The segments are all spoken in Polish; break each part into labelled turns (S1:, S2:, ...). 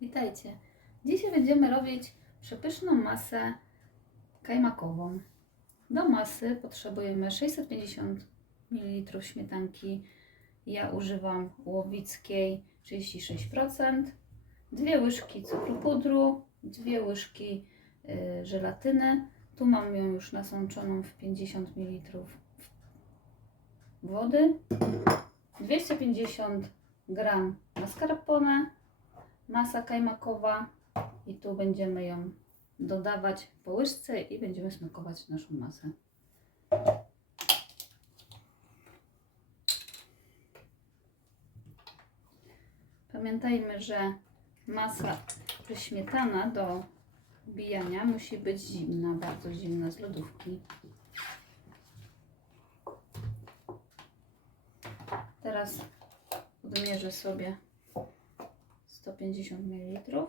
S1: Witajcie. Dzisiaj będziemy robić przepyszną masę kajmakową. Do masy potrzebujemy 650 ml śmietanki. Ja używam łowickiej 36%, dwie łyżki cukru pudru, dwie łyżki y, żelatyny. Tu mam ją już nasączoną w 50 ml wody, 250 gram mascarpone, masa kajmakowa i tu będziemy ją dodawać po łyżce i będziemy smakować naszą masę. Pamiętajmy, że masa czy śmietana do bijania musi być zimna, bardzo zimna z lodówki. Teraz odmierzę sobie 150 ml.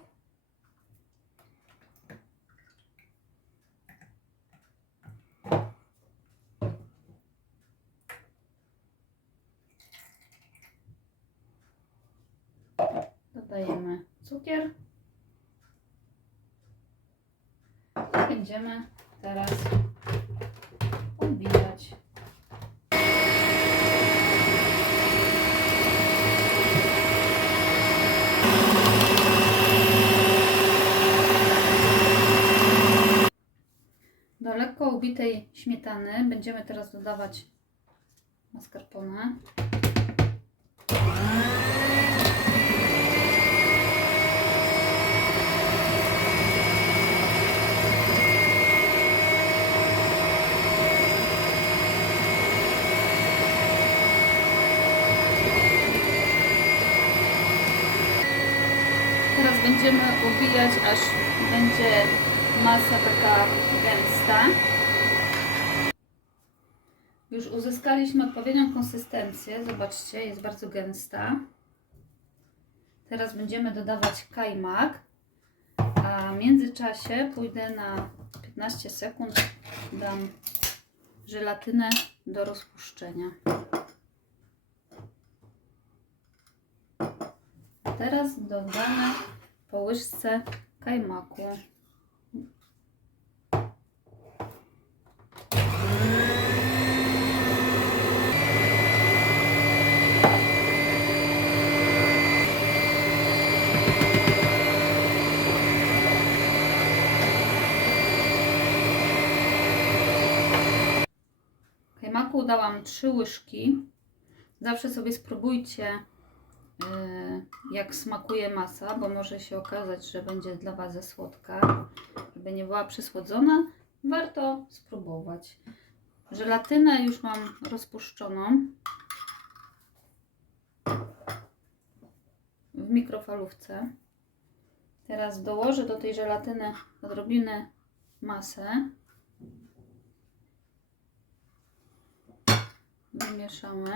S1: Dodajemy cukier. I będziemy teraz ubitej śmietany będziemy teraz dodawać mascarpone. Teraz będziemy ubijać, aż będzie masa taka gęsta. Już uzyskaliśmy odpowiednią konsystencję. Zobaczcie, jest bardzo gęsta. Teraz będziemy dodawać kajmak, a w międzyczasie pójdę na 15 sekund, dam żelatynę do rozpuszczenia. Teraz dodamy po łyżce kajmaku. Kajmaku dałam 3 łyżki. Zawsze sobie spróbujcie, yy, jak smakuje masa, bo może się okazać, że będzie dla Was za słodka. Żeby nie była przysłodzona, warto spróbować. Żelatynę już mam rozpuszczoną w mikrofalówce. Teraz dołożę do tej żelatyny odrobinę masę. Wymieszamy.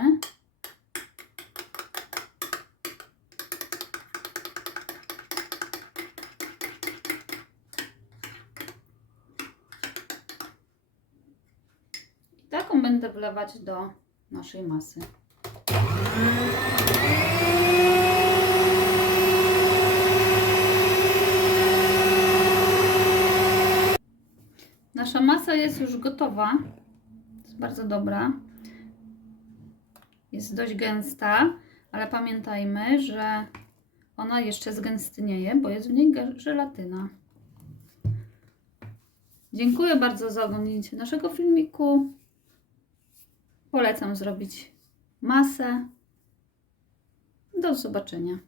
S1: I taką będę wlewać do naszej masy. Nasza masa jest już gotowa. Jest bardzo dobra. Jest dość gęsta, ale pamiętajmy, że ona jeszcze zgęstnieje, bo jest w niej żelatyna. Dziękuję bardzo za oglądnięcie naszego filmiku. Polecam zrobić masę. Do zobaczenia.